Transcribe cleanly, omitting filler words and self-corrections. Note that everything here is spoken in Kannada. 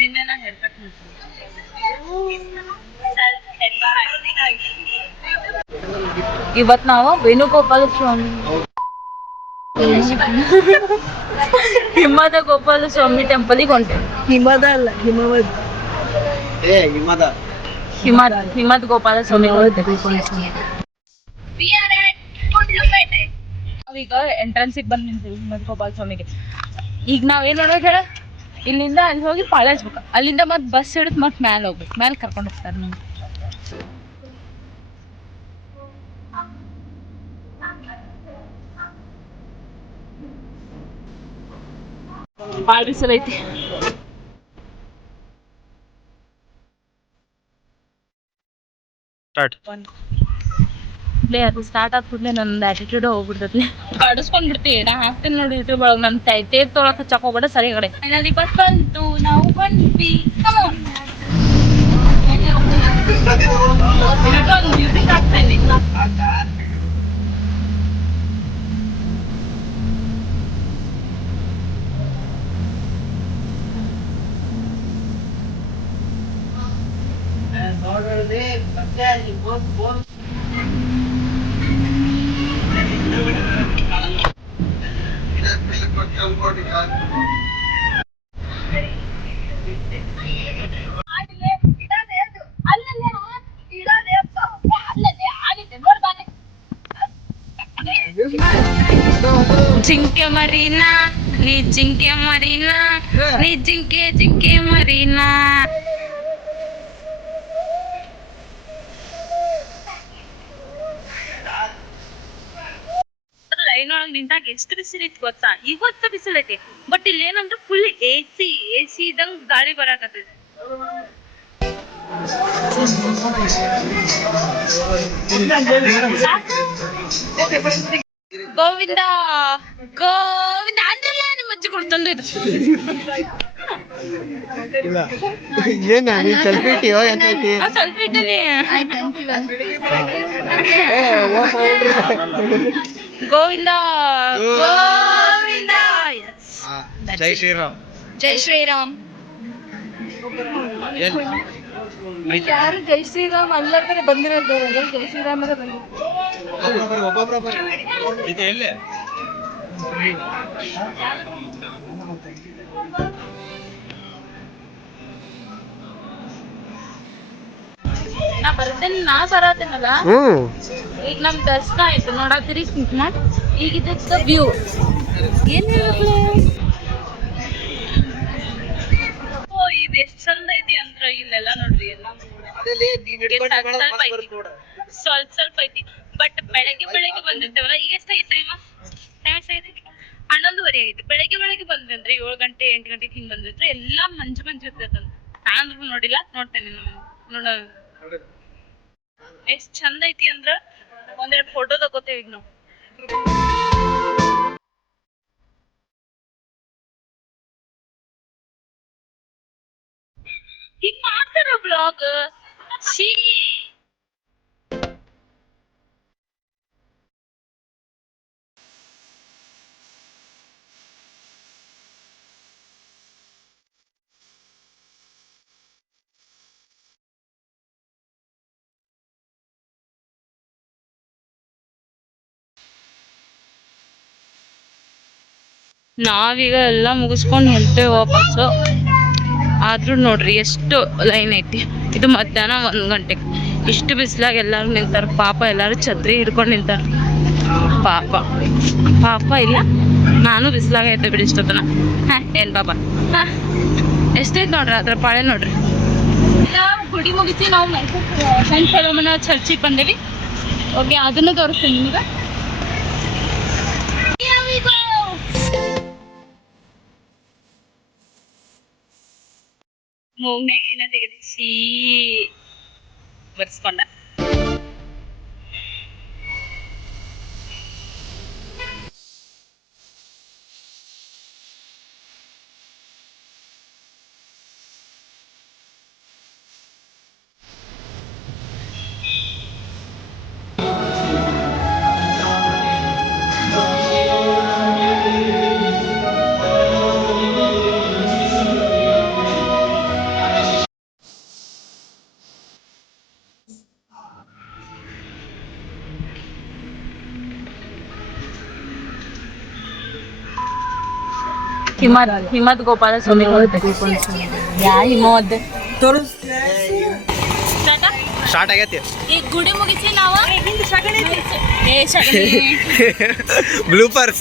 ನಿನ್ನೆ ಹೇಳ್ಬೇಕು ಇವತ್ ನಾವು ವೇಣುಗೋಪಾಲ ಸ್ವಾಮಿ ಹಿಮದ ಗೋಪಾಲ ಸ್ವಾಮಿ ಟೆಂಪಲ್ಗೆ ಹೊಂಟೇವೆ. ಹಿಮದ ಅಲ್ಲ ಹಿಮವದ್ ಹಿಮದ ಗೋಪಾಲ ಸ್ವಾಮಿ ಈಗ ಎಂಟ್ರೆನ್ಸಿಗೆ ಬಂದು ನಿಂತೀವಿ ಹಿಮದ ಗೋಪಾಲ ಸ್ವಾಮಿಗೆ. ಈಗ ನಾವೇನ್ ನೋಡೋದು ಹೇಳ, ಇಲ್ಲಿಂದ ಅಲ್ಲಿ ಹೋಗಿ ಪಾಳೆ ಹಚ್ಬೇಕು, ಅಲ್ಲಿಂದ ಮತ್ತೆ ಬಸ್ ಹಿಡಿದು ಮತ್ತೆ ಮ್ಯಾಲೆ ಹೋಗ್ಬೇಕು, ಮ್ಯಾಲೆ ಕರ್ಕೊಂಡು ಹೋಗ್ತಾರೆ ನಮ್ಗೆ. ಭಾಳ ಬಿಸಿಲು ಐತಿ. ಅದು ಸ್ಟಾರ್ಟ್ ಆದ ಕೂಡಲೇ ನನ್ನ ಆಟಿಟ್ಯೂಡ್ ಹೋಗ್ಬಿಡ್ತೈತಿ. ಕಡಿಸ್ಕೊಂಡ್ಬಿಡ್ತೀವಿ. ನಾ ಹಾಕ್ತೀನಿ ನೋಡಿ ಯೂಟ್ಯೂಬ್ ಒಳಗೆ ನನ್ನ ತೇರ್ ತೊಳಕ ಚಕೋಬೇಡ ಸರಿ ಕಡೆ. ಅಲ್ಲಿ ಬಸ್ ಬಂತು, ನಾವು ಬಂದ್ವಿ. ಮ್ಯೂಸಿಕ್ ಹಾಕ್ತೇನೆ. ಜಿಂಕೆ ಮರೀನಾ ನೀ ಜಿಂಕೆ ಮರೀನಾ ನೀ ಜಿಂಕೆ ಮರೀನಾ. ಲೈನ್ ಒಳಗೆ ನಿಂತಾಗ ಎಷ್ಟು ಬಿಸಿಲೈತಿ ಗೊತ್ತಾ? ಇವತ್ತು ಬಿಸಿಲೈತಿ, ಬಟ್ ಇಲ್ಲಿ ಏನಂದ್ರೆ ಫುಲ್ ಎಸಿ ಇದಂಗ್ ಗಾಳಿ ಬರಾಕತ್ತೈತಿ. ಗೋವಿಂದ ಗೋವಿಂದ ಅಂದ್ರೆ ನಿಮ್ಮ ಅಜ್ಜಿ ಕೊಡ್ತಂದು ಇದು. ಸ್ವಲ್ಪ ಇಟ್ಟನಿ. ಗೋವಿಂದ ಗೋವಿಂದ. ಜೈ ಶ್ರೀರಾಮ್. ಜೈ ಶ್ರೀರಾಮ್. ಯಾರು ಜೈ ಶ್ರೀರಾಮ್ ಅಲ್ಲೇ ಬಂದಿರೋದು. ಜೈ ಶ್ರೀರಾಮ್ ನಾ ಬರ್ತೇನೆ. ನಾ ಬರತ್ತೇನಲ್ಲ, ಈಗ ನಮ್ ದರ್ಶನ ಆಯ್ತು ನೋಡತ್ತೀರಿ. ಈಗ ಇದಕ್ಕ ವ್ಯೂ ಏನ್ ಹೇಳಕ್ಲೆ, ಇದು ಎಷ್ಟ್ ಚಂದ ಐತಿ ಅಂದ್ರ ಇಲ್ಲೆಲ್ಲ ನೋಡ್ರಿ. ಸ್ವಲ್ಪ ಐತಿ, ಬಟ್ ಬೆಳಗ್ಗೆ ಬಂದಿರ್ತೇವಲ್ಲ. ಈಗ ಎಷ್ಟೈತಿ ಟೈಮ್? 11:30 ಐತಿ. ಬೆಳಗ್ಗೆ ಬಂದ್ವಿ ಅಂದ್ರೆ 7 ಗಂಟೆ 8 ಗಂಟೆಗೆ ಹಿಂಗ್ ಬಂದಿದ್ರೆ ಎಲ್ಲಾ ಮಂಜು ಇರ್ತೈತಂತ. ನಾನು ನೋಡಿಲ್ಲ, ನೋಡ್ತೇನೆ. ನೋಡ ಎಷ್ಟ್ ಚಂದ ಐತಿ ಅಂದ್ರ ಒಂದೆರಡು ಫೋಟೋ ತಗೋತೇವೆ ಈಗ ನಾವು. ಹಿಂಗ್ ಮಾಡ್ತಾರ ಬ್ಲಾಗ್. ನಾವೀಗ ಎಲ್ಲ ಮುಗಿಸ್ಕೊಂಡು ಹೊಂಟೇವೆ ವಾಪಸ್ಸು. ಆದ್ರೂ ನೋಡ್ರಿ ಎಷ್ಟು ಲೈನ್ ಐತಿ. ಇದು ಮಧ್ಯಾಹ್ನ 1 ಗಂಟೆಗೆ. ಇಷ್ಟು ಬಿಸಿಲಾಗ ಎಲ್ಲಾರು ನಿಂತಾರ. ಪಾಪ ಎಲ್ಲಾರು ಛತ್ರಿ ಹಿಡ್ಕೊಂಡು ನಿಂತಾರ. ಪಾಪ ಇಲ್ಲ, ನಾನು ಬಿಸಿಲಾಗ ಐತೆ ಬಿಡಿ ಇಷ್ಟೊತ್ತನ. ಏನ್ ಪಾಪ. ಎಷ್ಟೈತ್ ನೋಡ್ರಿ ಅದ್ರ ಪಾಳೆ ನೋಡ್ರಿ. ಗುಡಿ ಮುಗಿಸಿ ನಾವು ಸೆಂಟ್ ಫಿಲೋಮಿನಾ ಚರ್ಚಿಗೆ ಬಂದೇವಿ. ಓಕೆ, ಅದನ್ನು ತೋರಿಸ್ತೀನಿ ನಿಮ್ಗೆ. ಮೂಗ್ನಾಗ ತೆಗೆದಿಸಿ ಬರ್ಸ್ಕೊಂಡ. ಹಿಮದ್ ಗೋಪಾಲ ಸ್ವಾಮಿ ಯಾ ಹಿಮವದ್ ಸ್ಟಾರ್ಟ್ ಆಗೈತಿ ಈಗ ಗುಡಿ ಮುಗಿಸಿ ನಾವು ಏ ಶಗಣಿ ಬ್ಲೂಪರ್ಸ್